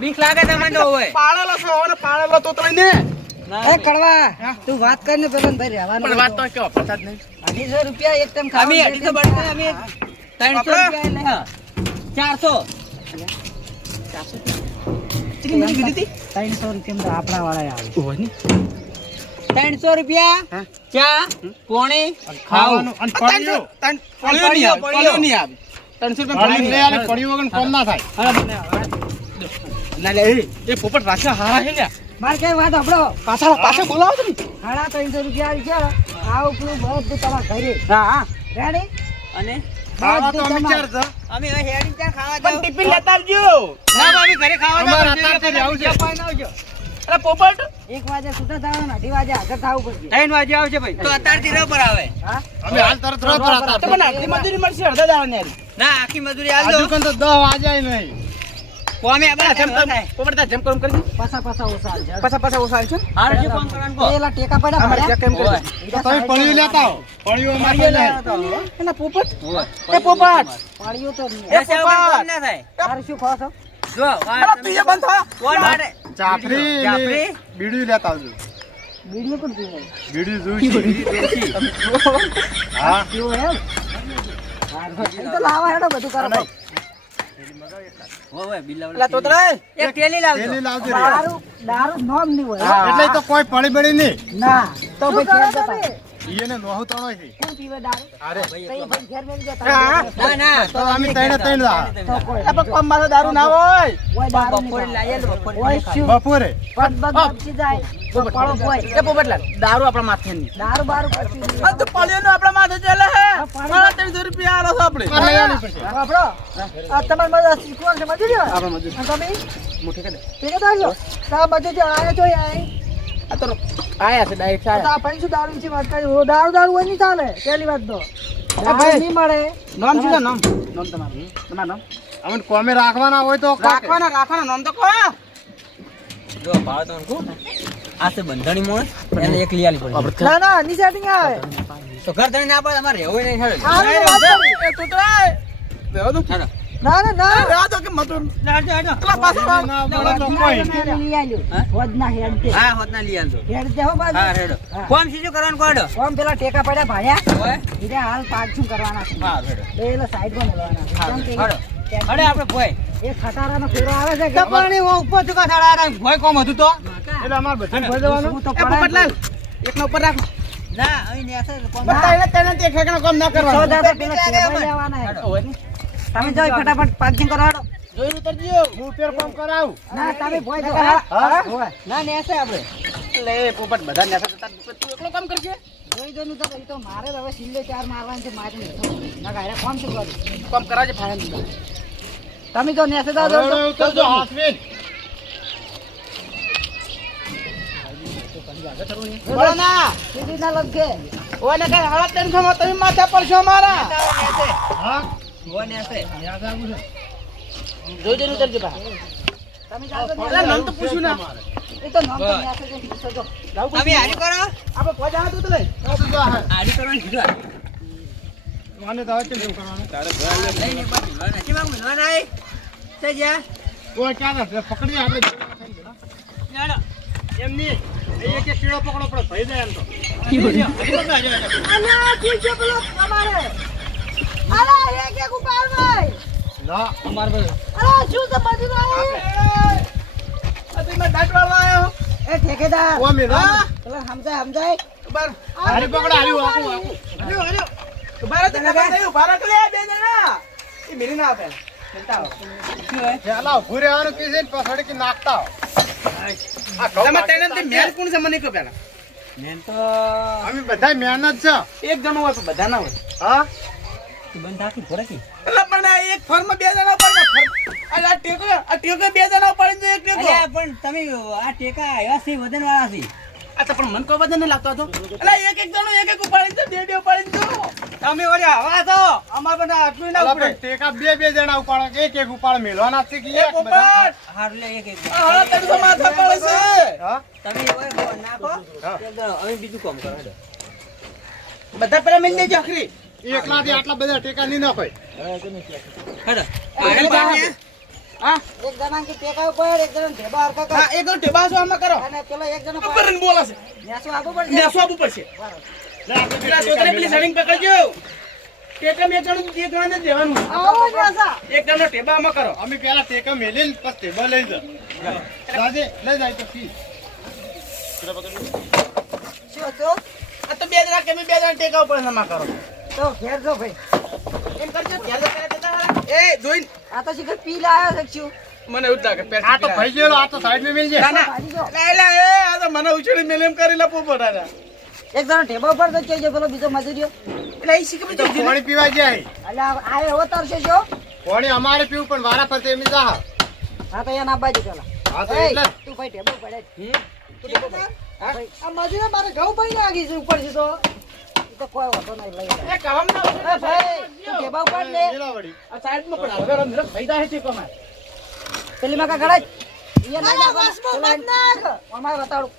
બીક લાગે તમને તો હોય પાળેલો છો ને પાળેલો તો તને એ કડવા તું વાત કરીને પેલો ભાઈ રહેવાનું પણ વાત તો કેવો પ્રસાદ નહીં 250 રૂપિયા એક ટાઈમ અમે ખાવા અઢીસો બળશે અમે 300 રૂપિયા લે હા 400 ચીની મને કીધી હતી 300 રૂપિયા આપણા વાળા આવે ઓય ની 300 રૂપિયા ચા પોણી ખાવાનું અને પડ્યું પડ્યું નહીં આવે પડ્યું નહીં આવે 300 રૂપિયા પડ્યું લે આલે પડ્યું વગર કોમ ના થાય ના લે એ પોપટ રાખ્યા હારા હે લ્યા માર કઈ વાત આપણો પાછા બોલાવો તમે સાડા 300 રૂપિયા આવી છે આવું પેલું બધું તમારા ઘરે હા રેડી અને ખાવા તો અમે ચાર છે અમે હવે હેડી ચા ખાવા પણ જાવ ટિફિન લેતા આવજો ના અમે ઘરે ખાવા જાવ અમારે અત્યારે આવું છે. આવજો અરે પોપટ 1 વાગે છૂટા થવાનું 2 વાગે આગળ થવું પડશે 3 વાગે આવશે ભાઈ તો અત્યારથી રબર આવે હા અમે હાલ તરત રત હતા તમને આટલી મજૂરી મળશે અડધા દાડા ને ના આખી મજૂરી આલ દો આજુ કન તો 10 વાગ્યા નહીં કોમે આપણે જેમ પોપટ તા જેમ કરમ કરી પાછા ઓછા છે પાછા ઓછા છે હાર શું કામ કરવાનું કો પેલા ટેકા પડ્યા અમારે ભર્યા? ચેક કેમ કરી તમે પડ્યું લેતા આવો પડ્યું અમારે નહીં એના પોપટ એ પોપટ પાડ્યું તો નહીં. એ સેવ કામ ના થાય તારે શું ખાવ છો જો અરે તું એ બંધ થા કોણ માટે જાફરી જાફરી? બીડી લેતા આવજો બીડીઓ પણ પીવે બીડી જોઈશે હા પીવો એમ એ તો લાવા હેડો બધું કરો ઓય બિલાવ લા તોતરા એક ટેલી લાવજો તેલી લાવજો રે દારૂ નોમ નહીં હોય એટલે તો કોઈ પડી બડી નહીં ના તો ભાઈ ઘેર જતા ઈને નોહુ તણો છે કોણ પીવે દારૂ અરે તો એ ભાઈ ઘેર મેલી જતા ના ના તો અમે તઈને તઈને લા તો કોઈ પણ કોમ મારો દારૂ ના હોય ઓય દારૂ બપોરે નહીં લાઈએ ને બપોરે ઓય શું બપોરે પગ બગ આપી જાય તો પડો કોઈ એ પોપટલાલ દારૂ આપણા માથે નહીં દારૂ બારૂ પછી આ તો પડ્યો આપણા માથે ચાલે હે પાણી 300 રૂપિયા આલો છો આપણે લઈ આલી પડશે આપણો આ તમાર મજા શીખવા છે મજૂરી હોય આપણા મજૂર અને તમે મુઠી કરે ઠીક છે આવજો તા મજૂર જે આયા છો આય આ તો આયા છે ડાયરેક્ટ તો આયા આ પૈસું દારૂ છે વાત કરી ઓ દારૂ હોય નહીં ચાલે પહેલી વાત તો ભાઈ. ભાઈ નહીં મળે નામ શું છે નામ તમારું નામ અમને કોમે રાખવાના હોય તો રાખવાના નામ તો કહો જો ભાવ તો કો આ છે બંધણી મોણ એને એક લઈ આલી પડે ના ના ની સેટિંગ આવે તો ઘર ધણી ના પડે અમારે રહેવું નહીં હેડો આ વાત કરી. એ તોતરા બેહો તો હેડો ના ના ના બેહો તો કે મતું હેડો હેડો પેલા પાછા ના બોલો તો કોઈ લઈ આવ્યો હા? હોદ ના હેડ દે હા હોત ના લઈ આલજો હેડ દે હો બાજુ હા હેડો હા. કોમ શું કરવાનું કોડો કોમ પેલા ટેકા પડ્યા ભાયા ઓય એટલે હાલ પાછું કરવાના છે હા હેડો પેલા સાઈડ માં લેવાના છે હા કેમ કે હેડો હેડો આપણે ભોય એક ખટારાનો ફેરો આવે છે કે પાણી ઉપર ચુકા થાળા ભોય કોમ હતું તો એટલે અમાર બધા ભર દેવાનું હું તો એ પોપટલાલ એકનો ઉપર રાખો ના અહીં ને આસે કોમ બધા એને તેને તે ઠેકાણો કામ ના સો કરવાનું દાદા પેલા ટેબલ લેવાના છે. હોય ને તમે જાઓ ફટાફટ પાર્કિંગ કરો હેડો જોઈ ઉતરજો હું ઉપર કામ કરાવું ના તમે ભોય જો હા હોય ના ને આસે આપણે લે પોપટ બધા નેસા તું એકલો કામ કરશે જોઈ દો તો એ તો મારે હવે સિલ્લે ચાર મારવાની છે મારે નહીં ના ગાયરા કોમ શું કરું કામ કરાવજે ફાઈનલ તમે તો નેસે દા દો ઉતરજો હાથવીન બોલો ના સીધી ના લગે ઓય ને કઈ હાલત ટેન્શન માં તમે માથા પર છો મારા હા ભોય ને આસે જોઈ જોઈ ઉતરજો બા તમે જાઓ તો અરે નામ તો પૂછ્યું ના એ તો નામ તો નેસે જો પૂછો જો તમે હારી કરો આપણે પહોંચા હતું તો લઈ હારી કરવાનું કીધું માને તો કેમ કરવાનું લઈ ને પાછી લોન નથી માંગુ લોન આઈ તે જા કોઈ ક્યાં ના પકડી આપણે હેડો એમની એક એક કીડો પકડો પડે ભઈ જાય એમ તો અલા પૂછો પેલો તમારે અલા એક એક ઉપાડ ભાઈ ના અમાર ભાઈ અલા શું છે મજૂર આવે આ તમે ડાટવા લાયો એ ઠેકેદાર ઓ મે ના પેલા સમજાય બર હારી પકડો હારી આકુ આકુ ભારત ને કઈ ભારત લે બે જણા એ મેરી ના આપે ચલતા આવો ચાલો ભૂરે આનું પીસે પછડી કે નાખતા આવો તમે તેના તે મેલ કોણ છે મને કહો પેલા મેન તો અમે બધા મહેનત છે એક જણો હોય તો બધા ના હોય હા બંધ થાકી પડે કે એટલે પણ આ એક ફર્મ બે જણા પડે આ ટેકો બે જણા પડે એક ટેકો અલ્યા પણ તમે આ ટેકા આવ્યા છે વજન વાળા છે આ તો પણ મન કો વજન ન લાગતો હતો એટલે એક એક જણો એક એક ઉપાડી તો બે ઉપાડી તો તમે ઓરે હવા તો અમાર બધા આટલું ના ઉપડે ટેકા બે જણા ઉપાડો એક એક ઉપાડ મેલવાના છે કે એક હાર લે એક એક હા તને માથા પડે છે હા તમે ઓય નાખો અમે બીજું કામ કરો હેડો બધા પેલા મિલ દેજો આખરી એકલાથી આટલા બધા ટેકા નહીં નાખો હેડો આગળ પાડે હા એક જણા કે ટેકા ઉપર એક જણા ઢેબા હરકા કર હા એક ટેબા શું આમાં કરો અને પેલો એક જણો ઉપર ને બોલાશે નેસો આગો પર ને સ્વાબ ઉપર છે પેલા છોકરા પેલી સડિંગ પકડજો ટેકા મે જણું જે ગણે દેવાનું આવો પાછા એક જણો ટેબા આમાં કરો અમે પેલા ટેકા મેલીને પછી ટેબા લઈ જા દાદે લઈ જાય તો કી શું તો આ તો બે જણા કે બે જણા ટેકા ઉપર જમા કરો તો ઘેર જો ભાઈ એમ કરજો ધ્યાન રાખતા એ જોઈન આ તો શીખર પી લાયો છે શું મને એવું લાગે પેટ આ તો ભાઈ ગયેલો આ તો સાઈડ મે મિલ જાય ના ભાજી જો ના લે લે એ આ તો મને ઉછળી મેલ એમ કરી લા પોપડાના એક જણો ઢેબા ઉપર તો ચઈ પેલો બીજો મજૂરીઓ એટલે એ શીખી તો પાણી પીવા જાય અલ્યા આ એવો તરશે જો પાણી અમારે પીવું પણ વારા ફરતે એમ જા હા તો એના બાજુ પેલા હા તો એય, એટલે તું ભાઈ ઢેબા પડે તું ઢેબા પડે ભાઈ, આ મજૂરી મારે ઘઉં ભાઈ લાગી છે ઉપર છે તો ઈ તો કોઈ વાંધો નહીં લઈ લે એ કામ ના એ ભાઈ તું ઢેબા ઉપર લે મેલાવડી આ સાઈડ માં પડ હવે રમ ફાયદા હે છે કમાય પેલી માં કા ગળાય ઈ ના નાખ અમાર બતાડું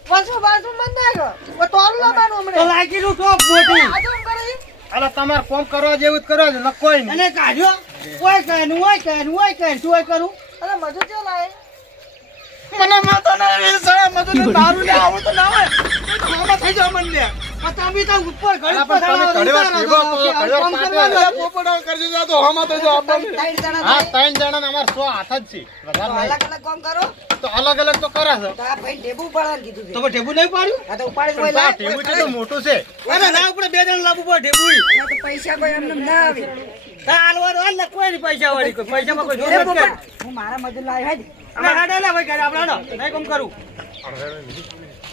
વાસુ મત નાખ ઓ તોરું લાવવાનું હમણે તો લાગી નું ટોપ મોટી આજમ કરી અલા તમાર કોમ કરવા જેવું જ કરો ન કોઈ નહીં અને કાઢ્યો કોઈ કઈ શું કરું અરે મજૂર ચો લાય મને માતો ના રે સા મધુને દારૂ લે આવું તો ના હોય તો મામા થઈ જાવ મન લે તમે તો ઉપર ઘડી પર પોપડો કરજો જા તો હમા તો જો આપણને ત્રણ જણા હા ત્રણ જણા અમાર 100 હાથ જ છે વધારે નહીં અલગ અલગ કામ કરો તો અલગ અલગ તો કરે છે તો આ ભાઈ ઢેબુ પાડવાનું કીધું છે તો ઢેબુ નહીં પાડ્યું આ તો ઉપાડી કોઈ આ લાય ઢેબુ છે તો મોટું છે અરે ના ઉપર બે જણ લાવવું પડે ઢેબુ આ તો પૈસા કોઈ એમને ના આવે હાલવાનો હાલ ને કોઈ નહીં પૈસા વાળી કોઈ પૈસામાં કોઈ એ જોર નથી પોપટ, હું મારા મજૂર લાવ્યો હે અમે હાડેલા ભાઈ ગાડી આપણે નહીં કોમ કરું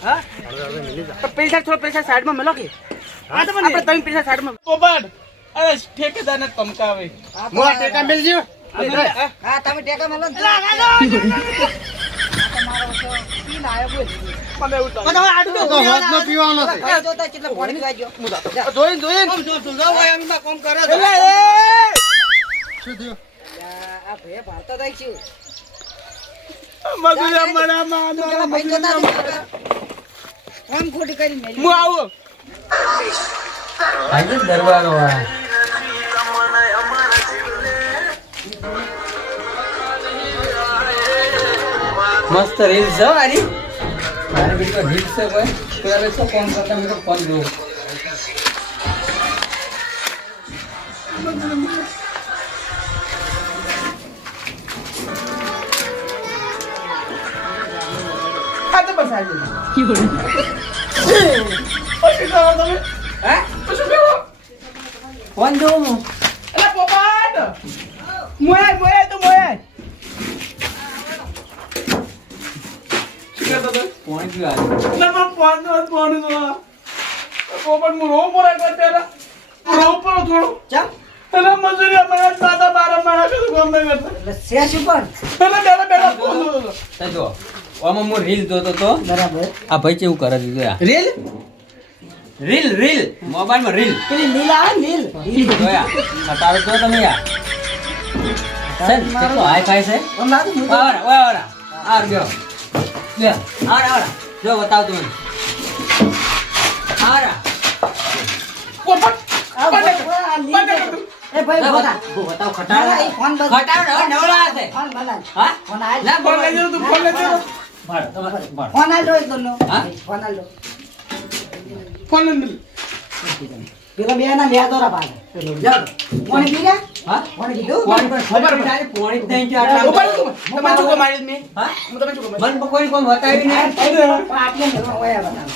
હા તો પૈસા થોડો પૈસા સાઈડમાં મેલો કે હા તો આપણે ત્રણ પૈસા સાઈડમાં પોપટ અરે ઠેકેદારને ધમકાવે મોા ટેકા મેલજો હા તમે ટેકા મેલો ને. આ તો મારો ઓછો પી લાયો બોલ મને એવું લાગે મને આડું તો હોત ન પીવાનો છે ભાઈ જોતા કેટલા પાણી પીવા ગયો જોઈન જોઈન જો જો ભાઈ અમે કોમ કરે છે શું થયું આ ભાઈ ભારતો દઈ છું મગુજા મરા તું પેલા ભાઈ જોતા નથી. આમ ખોટી કરીને મેલી. હું આવું આજે દરબારો આ મસ્ત રીલ્સ છે મારી મારી બીજી રીલ્સ છે કોઈ તો હવે શું ફોન કરતા મેં તો ફોન દઉં આ તો બસ આવી હે ફોન દઉં હું અલા પોપટ મોય મોય તો મોય ફોન પીવા ના મા ફોન પોપટ મુ રો પોરા કર પેલા રો પોરો થોડો ચમ અલા મજૂરી અમારા દાદા બારા મારા કે ગમે કરતા એટલે શેષ ઉપર અલા બેડા બેડા ફોન તો જો આમાં હું રીલ જોતો તો બરાબર આ ભાઈ કેવું કરે છે જોયા રીલ રીલ રીલ મોબાઈલમાં રીલ પેલી લીલા આવે નીલ જોયા આ તારો જો તમે યાર સર કેટલો હાઈ ફાઈ છે આમ લાગે હું તો વારા વારા આર ગયો લે આરા જો બતાવ તું મને આરા પોપટ આ ભાઈ, આ લીલ છે. એ ભાઈ બોતા બતાવ ના, એ ફોન બંધ. ખટાડ હવે નવરા છે ફોન બનાવ હા ફોન આલ ના ફોન લઈ તું ફોન લઈ જા ભાડ તમારે ભાડ ફોન આલ દો એક દોનો હા? ફોન આલ દો ફોન લઈ પેલા બે ના લ્યા દોરા પાડે જાવ કોને કીધા હા કોને કીધું કોણ પર ખબર પડી પોણી જ નહીં કે આટલા પોપટ તમે શું મારી મે હા તમે શું મન કોઈ કોમ બતાવી નહીં પાટીએ ને ઓયા બતાવ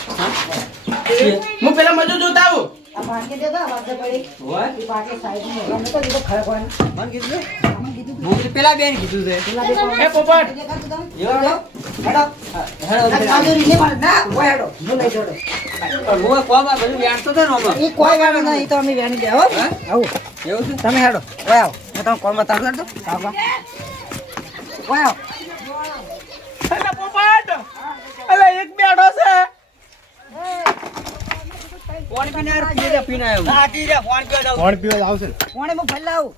હું પેલા મજૂર જોતા આવું આ પાટી દેતા વાજે પડી હોય એ પાટી સાઈડ માં ગમે તો દીધો ખરે કોણ મન કીધું મને કીધું હું પેલા બેન કીધું છે પેલા બે કોણ એ પોપટ જે કરતું તમે એવો હેડો હેડો હેડો આ કાજુરી ને પણ ના ઓય હેડો હું લઈ જોડો હું કોમ આ બધું વ્યાણતો હતો ને આમાં એ કોઈ ગાડો ના ઈ તો અમે વેણી દે હો હા? આવું એવું છે તમે હેડો ઓય આવો હું તમને કોણ બતાવું કરતો આવો ઓય આવો અલા પોપટ અલા એક બેઠો છે કોણ પીને યાર પીને આવ્યો ફોન પીવા આવશે કોણે હું ભલ્લા આવું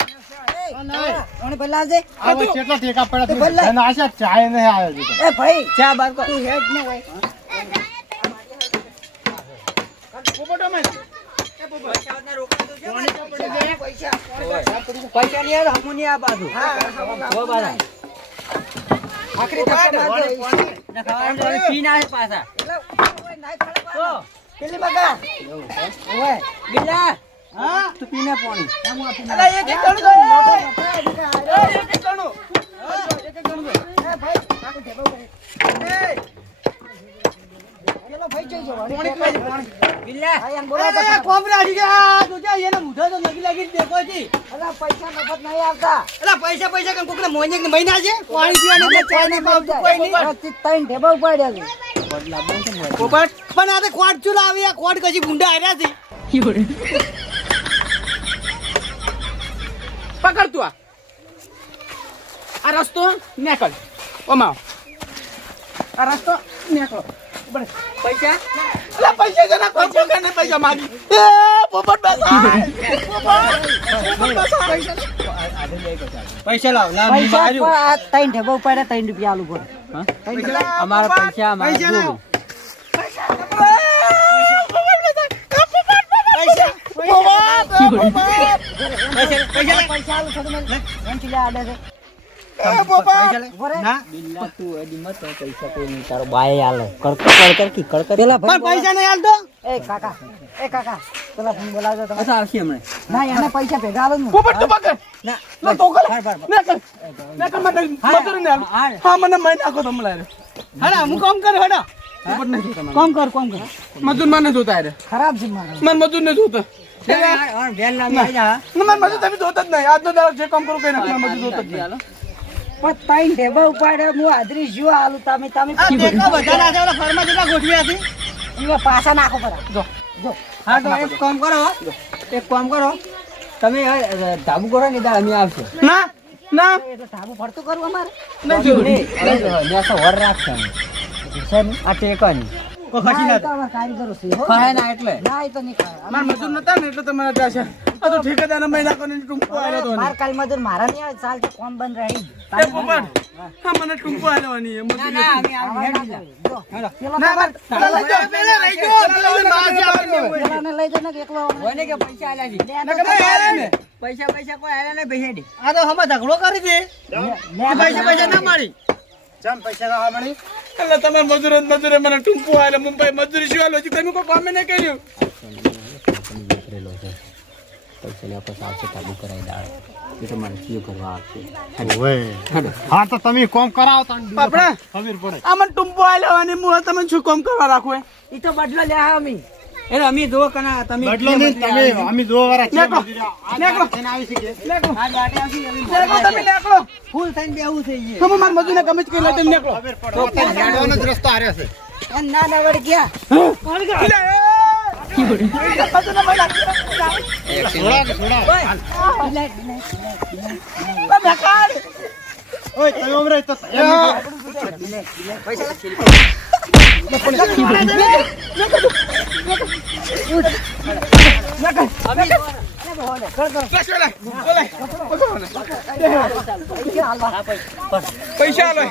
કોણે ભલ્લા આવજે આવો કેટલા ટેકા પડ્યા તો ભલે. અને આશા ચાય નહીં આવ્યો છે એ ભાઈ ચા બાર કો તું હેડ ને હોય પોપટ અમે પૈસા પૈસા ની યાર હમું ની આ બાજુ હા ઓ બાજુ આખરી ધક્કો મારજો. ના ખાવાનું તો હવે પી ના આવે પાછા. એટલે ઓય નાય ખડે પાડો. પેલી મકા ઓય ગિલા હા તું પીને પાણી. આમ આપી અલા એક એક ગણું દો એ એક એક ગણું એક એક ગણું દો ભાઈ કાકો ઢેબો કરે. પેલો ભાઈ જઈ જવાનો. પાણી પીવા દે, પાણી. ગિલા ભાઈ આમ બોલાવતા અલા કોબરા હજી ગયા તું જા એને મુઢા તો નગી લાગી દેખો છી અલા પૈસા મફત નહીં આવતા. અલા પૈસા પૈસા કેમ કોકને મોંજે કે મહિના છે પાણી પીવાની એટલે ચાય ને પાવતું કોઈ નહીં ત્રણ ઢેબા ઉપાડ્યા છે. પોપટ પણ આ તો ખોટ ચૂલા આવી આ ખોટ કશી ભૂંડા આવ્યા છે પકડ તું આ રસ્તો નીકળ ઓમાં આ રસ્તો નીકળો બસ પૈસા અલા પૈસા જના કોઈ પકડ ને પૈસા માંગી એ પોપટ બેસા પૈસા લાવ ના પૈસા પણ આ ત્રણ ઢેબા ઉપાડ્યા 3 રૂપિયા આલુ પડે. અમારા પૈસા અમારા જોવું. પૈસા આલુ થોડું મને એમ ચીલા આડે છે. ઉભો રે. ગિલા તું એડી મત પૈસા કોઈ નહીં તારો બાય આલે કડકડ કી કડકડ. પેલા ભાઈ પૈસા નહીં હાલતો એ કાકા પેલા ભાઈ બોલાવજો તમે. પાછા આવશે હમણાં. ના એને પૈસા ભેગા આલો ને. પોપટ તું પકડ ના ના તો કર હાર પાડ. નકર મજૂરી ને હા મને મહિને નાખો તમે લારે હડા હું કામ કર હડા પોપટ નહીં જોતા કામ કર મજૂર મને જોતા રે ખરાબ છે મારો. મને મજૂર ને જોતા બેન ના આવી જા. મને મજૂર તમે જોતા જ નહીં આજનો દાડો જે કામ કરું કઈ નથી મને મજૂર જોતા જ નહીં પણ ત્રણ ઢેબા ઉપાડ્યા હું હાજરી જો આલુ તમે આ બેકા બધા ના છે ઓલા ફરમા જેટલા ગોઠવ્યા છે અહીંયા પાછા નાખો પરા. જો હા તો એક કામ કરો તમે ધાબુ કરો ને ત્યારે અમે આવશે. ના ના એટલે ધાબુ ફરતું કરવું અમારે. નહીં જોયું નેસો વર રાખશે અમે. આ ટેકવાની ના, એ તો અમારા કારીગરો છે હો. ખાય ના એટલે ના એ તો નહીં ખાય. માર મજૂર નતા ને એટલે તમારે ત્યાં છે આ તો ઠેકેદાર ને મહિના કોને ટૂંકો આવ્યો તો માર કાલ મજૂર મારા નહીં આવે ચાલ તો કોમ બંધ રહી. એ પોપટ હા મને ટૂંકો આવ્યો નહીં એમ ના ના અમે આવા ના કરે. જો, પેલો ના તમાર- લઈ જાઓ પેલા લઈ જાઓ પેલાને લઈ જાઓ ને કે એકલો આવવાનો. હોય ને કે પૈસા આલ્યા છે. પૈસા કોઈ આલ્યા નહીં ભેડી. આ તો હમણાં ઝઘડો કરી દે પૈસા ના મારી ચમ પૈસા ના મળી. એટલે તમારે મજૂરે મને ટૂંકો આવ્યો મુંબઈ મજૂરી શું આવ્યો તમે કોઈ કામે નહીં કર્યું પૈસા લેવા પછી આવશે ધાબુ કરાવી દાળ એ તમારે શું કરવા આવશે. હા તો તમે કોમ કરાવતા આપણે ખબર પડે આ મને ટૂંકો આવ્યો અને હું તમે શું કામ કરવા રાખું ઈ તો બદલો લે અમે. એટલે અમે જો કના તમે બદલો નહીં તમે અમે જોવા વાળા છીએ નેકળો, મજૂરી. આ નેકળો. તેને આવી શકે નીકળો આ ગાડી આવશે અમે નીકળો તમે નીકળો ફૂલ થઈને બેહવું છે ઈ. તમે મારા મજૂરને ગમે જ કરી લો તમે નીકળો ખબર પડે અત્યારે હેડવાનો જ રસ્તો હારે છે અને ના ના વળી ગયા. છોડા કે છોડા ઓય તમે ઉમરે તો પૈસા લો